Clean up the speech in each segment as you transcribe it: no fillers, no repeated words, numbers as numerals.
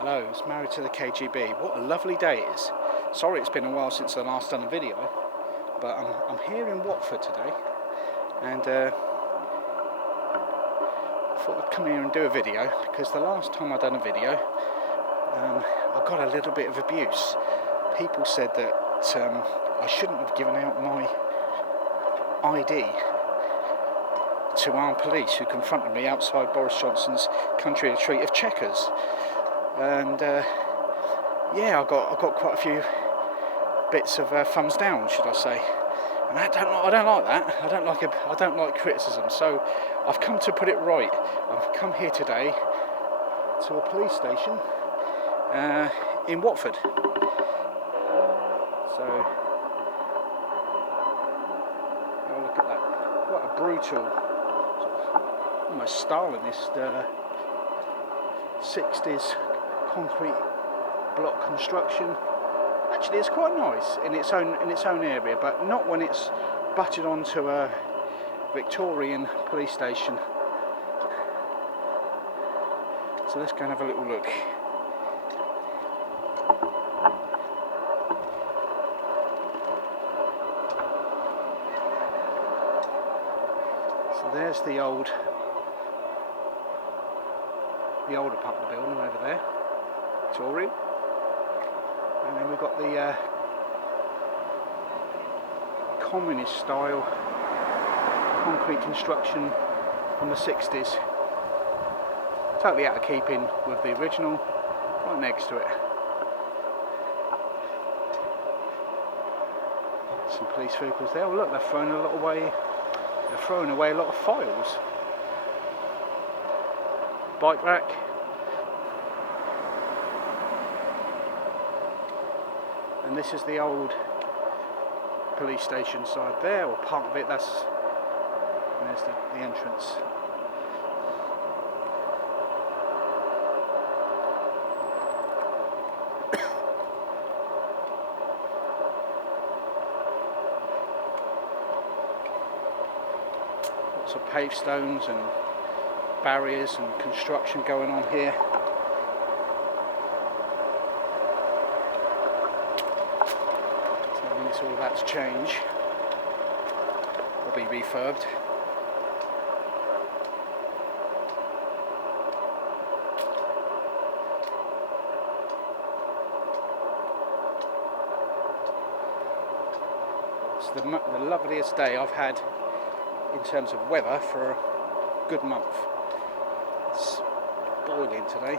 Hello, it's married to the KGB. What a lovely day it is. Sorry it's been a while since I last done a video, but I'm here in Watford today, and I thought I'd come here and do a video because the last time I done a video, I got a little bit of abuse. People said that I shouldn't have given out my ID to armed police who confronted me outside Boris Johnson's country retreat of Chequers. And yeah, I got quite a few bits of thumbs down, should I say? And I don't like that. I don't like criticism. So I've come to put it right. I've come here today to a police station in Watford. So oh, look at that! What a brutal, sort of, almost Stalinist 60s. Concrete block construction. Actually, it's quite nice in its own area, but not when it's butted onto a Victorian police station. So let's go and have a little look. So there's the older part of the building over there. Victorian, and then we've got the communist style concrete construction from the 60s, totally out of keeping with the original, right next to it. Some police vehicles there. Oh look, they're throwing away a lot of files. Bike rack. And this is the old police station side there, or part of it. There's the entrance. Lots of paved stones and barriers and construction going on here. All about to change, probably refurbed. It's the loveliest day I've had in terms of weather for a good month. It's boiling today.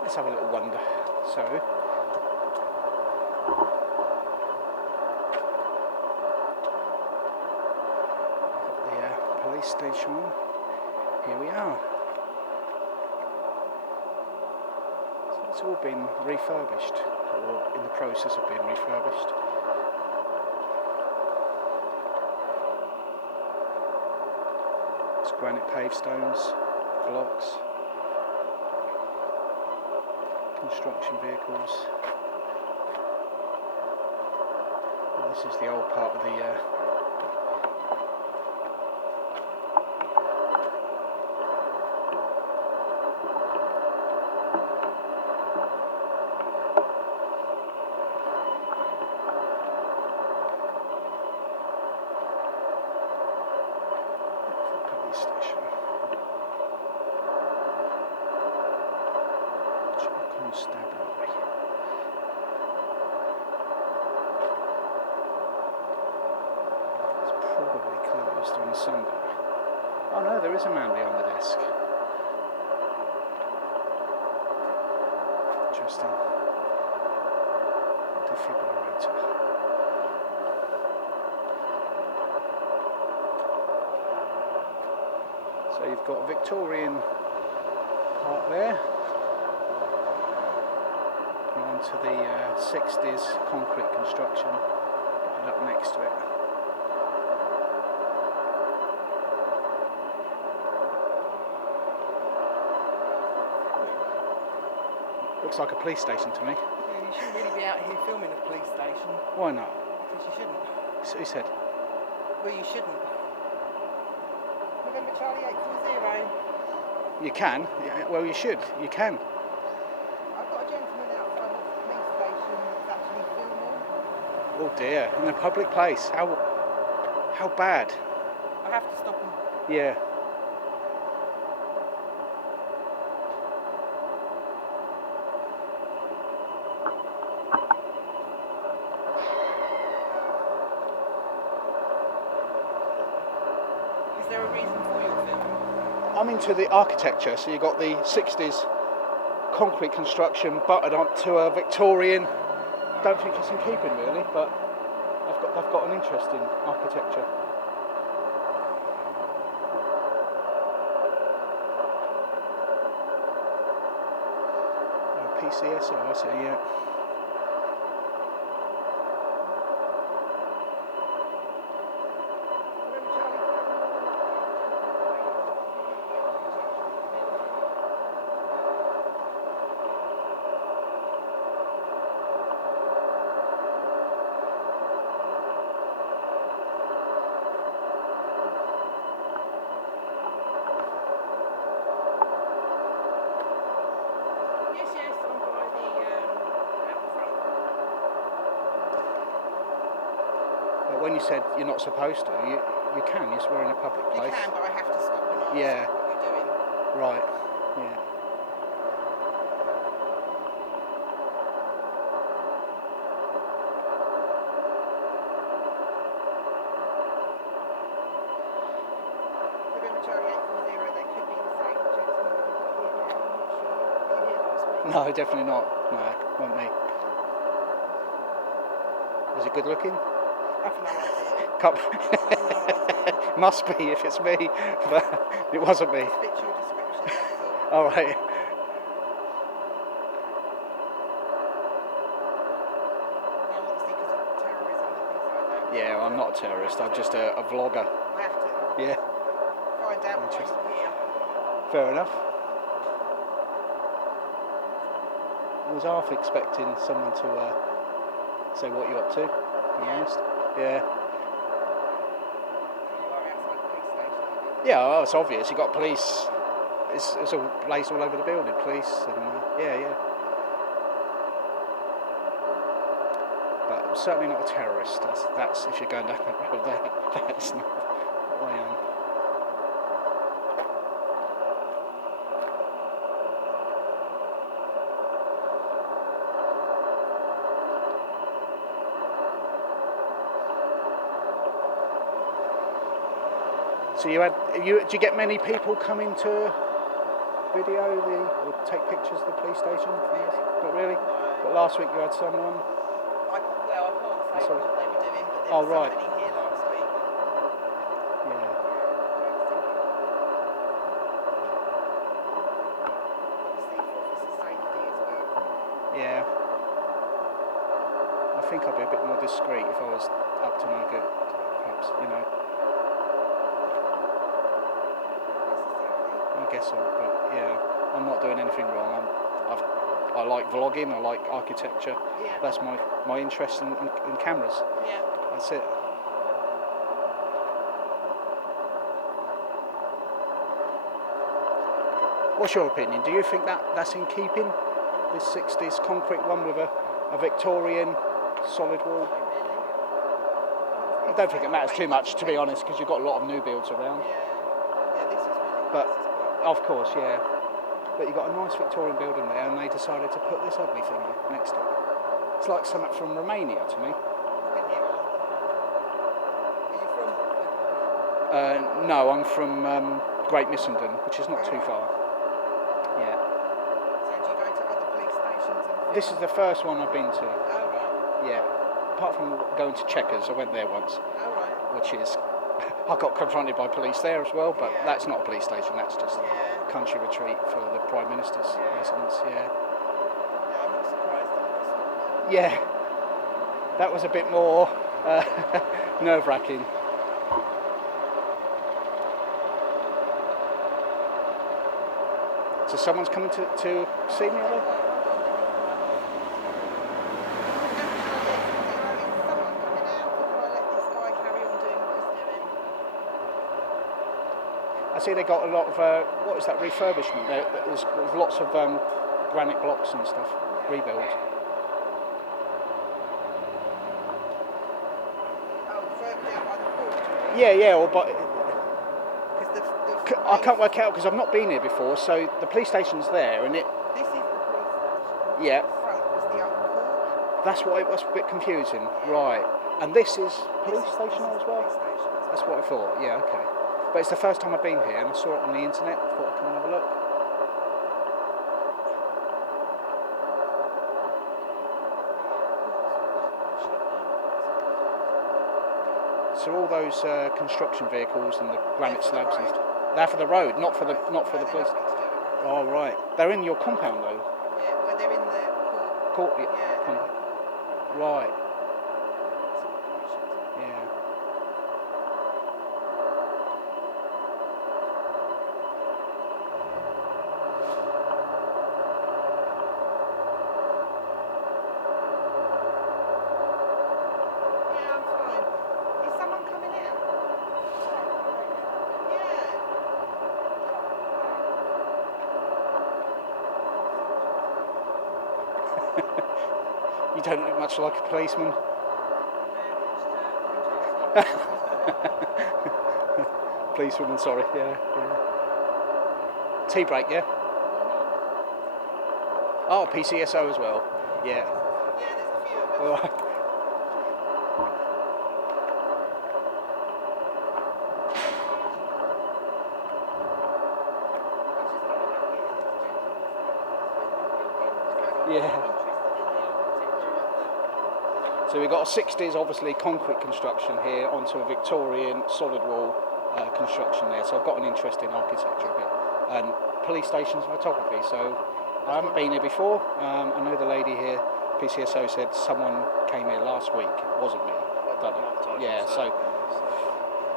Let's have a little wander. So, we've got the police station. Here we are. So it's all been refurbished, or in the process of being refurbished. It's granite paved stones, blocks. Construction vehicles. And this is the old part of the police station. Constabulary. It's probably closed on Sunday. Oh no, there is a man behind the desk. Interesting. Defibrillator. So you've got Victorian part there. onto the 60s concrete construction, got it up next to it. Looks like a police station to me. Yeah, you shouldn't really be out here filming a police station. Why not? Because you shouldn't. So who said? Well, you shouldn't. November Charlie 840. You can. Yeah, well, you should. You can. I've got a gentleman outside of the police station that's actually filming. Oh dear, in a public place. How bad? I have to stop him. Yeah. Is there a reason for your filming? I'm into the architecture, so you've got the 60s concrete construction butted onto a Victorian. Don't think it's in keeping really, but I've got an interest in architecture. Oh, PCSO, I see, yeah. But when you said you're not supposed to, you can. We're in a public place. You can, but I have to stop and ask Yeah. what you're doing. Right. Yeah. November Charlie 840, they could be the same gentleman that we've got here now. I'm not sure. Were you here last week? No, definitely not. No, wasn't me. Was it good looking? I've no idea. Can't- No idea. Must be if it's me, but it wasn't me. Fit your description, that's all. All right. Now, obviously, because of terrorism and things like that. Yeah, I'm not a terrorist. I'm just a vlogger. I have to Yeah. find out why Interesting. you're here. Fair enough. I was half expecting someone to say what you're up to. To be Yeah. honest. Yeah. You are outside the police station, aren't you? Yeah, well, it's obvious. You got police. It's all placed all over the building. Police and yeah. But I'm certainly not a terrorist. That's if you're going down that road. That's not what I am. So do you get many people coming to video or take pictures of the police station? Not really. But last week you had someone. I can't say Sorry. what they were doing, but there Oh, was right. somebody here last week. Yeah. Obviously for officer safety as well. Yeah. I think I'd be a bit more discreet if I was up to no good, perhaps, I guess so, but yeah, I'm not doing anything wrong. I like vlogging, I like architecture. Yeah. That's my interest in cameras. Yeah. That's it. What's your opinion? Do you think that's in keeping? This 60s concrete one with a Victorian solid wall? I don't think it matters too much, to be honest, because you've got a lot of new builds around. Yeah, this is really. But this is quite- of course, yeah. But you've got a nice Victorian building there, and they decided to put this ugly thing next to it. It's like something from Romania to me. I've been here a long time. Are you from Watford? No, I'm from Great Missenden, which is not too far. Yeah. So do you go to other police stations and This is the first one I've been to. Oh right. Yeah. Apart from going to Checkers, I went there once, Oh right. which is... I got confronted by police there as well, but Yeah. that's not a police station, that's just Yeah. a country retreat for the Prime Minister's Yeah. residence, yeah. No, I'm not surprised that it was Yeah, that was a bit more nerve-wracking. So someone's coming to see me, are they? I see they got a lot of, what is that, refurbishment? There's lots of granite blocks and stuff, rebuilt. Yeah, or but I can't work out because I've not been here before. So the police station's there, and this is the police station. yeah, The front was the old court. that's what it was a bit confusing, right? And this is police This station is as the well. police station. That's what I thought. Yeah, okay. But it's the first time I've been here, and I saw it on the internet. I thought I'd come and have a look. So all those construction vehicles and the granite slabs and stuff, they're for the road, not for the police. Oh right, they're in your compound though. Yeah, well they're in the Court. yeah, Right. Yeah. Yeah, I'm fine. Is someone coming out? Yeah. You don't look much like a policeman. Policewoman, sorry. Yeah. Tea break, yeah. Oh, PCSO as well. Yeah. Yeah, there's a few of them. All right. Yeah. So we've got a 60s, obviously, concrete construction here onto a Victorian solid wall construction there. So I've got an interest in architecture a bit. And police stations photography. So I haven't been here before. I know the lady here, PCSO, said someone came here last week. It wasn't me. Don't know. Yeah, so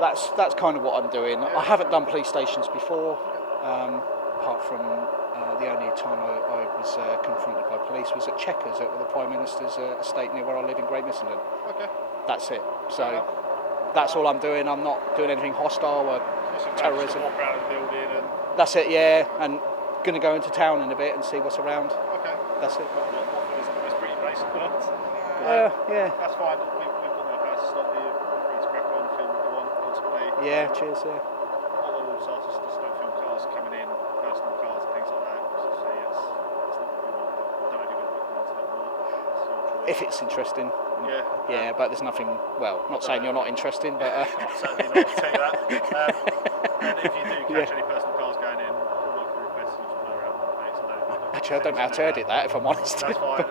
that's kind of what I'm doing. I haven't done police stations before, apart from the only time I was confronted by police was at Chequers at the Prime Minister's estate near where I live in Great Missenden. Okay. That's it. So that's all I'm doing. I'm not doing anything hostile or terrorism. Walk around the building and... That's it, yeah. And going to go into town in a bit and see what's around. Okay. That's it. It's pretty basic, but... Yeah. That's fine. We've got no plans to stop you. Feel free to crack on, film what you want, ultimately. Yeah, cheers, yeah. All the rules are just don't film cars coming in, personal cars and things like that. So it's not what we want. Don't really go into that more. It's your choice. If it's interesting. Yeah. Yeah, but there's nothing, well, not saying you're not interesting, but... Certainly not, I'll tell you that. And if you do catch any personal cars going in, all I can request is you to blow around the place. Actually, I don't know how to edit that, if I'm honest. That's fine.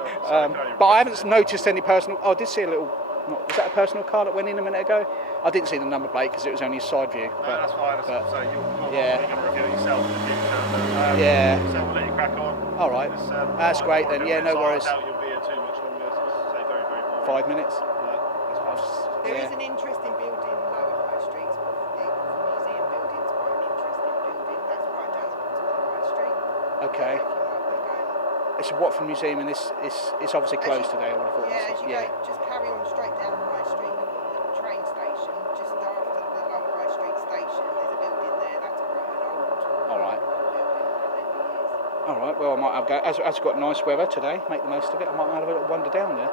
But I haven't noticed any personal... Oh, I did see a little... Was that a personal car that went in a minute ago? I didn't see the number plate because it was only a side view. No, that's fine. So you're going to review it yourself in the future. Yeah. So we'll let you crack on. All right. That's great then. Yeah, no worries. I doubt you'll be here too much longer. It's very, very boring. 5 minutes. That's fine. There is an interesting building lower High Street. The museum building's quite an interesting building. That's right down the bottom of the High Street. Okay. If you might be going. It's a Watford Museum and it's obviously closed today, I would have thought. Yeah, as you go, just carry on straight down the High Street. You've got the train station. Just after the lower High Street station, there's a building there. That's quite an old All right. building. Years. All right, well, I might have go. As we've got nice weather today, make the most of it. I might have a little wander down there.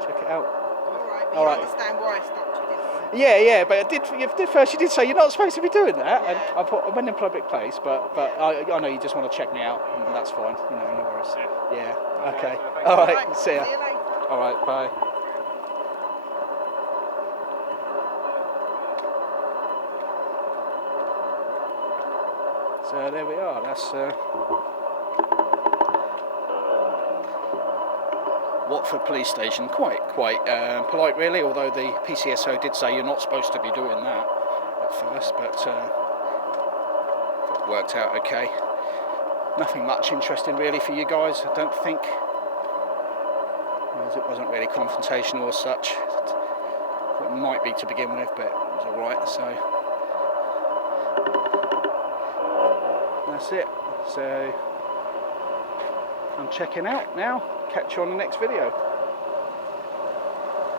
Check it out. All right, but you understand why I stopped you, didn't you? Yeah, but you did first. You did say you're not supposed to be doing that, and Yeah. I went in a public place, but I know you just want to check me out, and that's fine. You know, no worries. Yeah. Okay. All right. See ya. See you later. All right. Bye. So there we are. That's Watford Police Station. Quite polite, really. Although the PCSO did say you're not supposed to be doing that at first, but it worked out okay. Nothing much interesting really for you guys, I don't think. as it wasn't really confrontational as such. It might be to begin with, but it was alright, so that's it. So I'm checking out now. Catch you on the next video.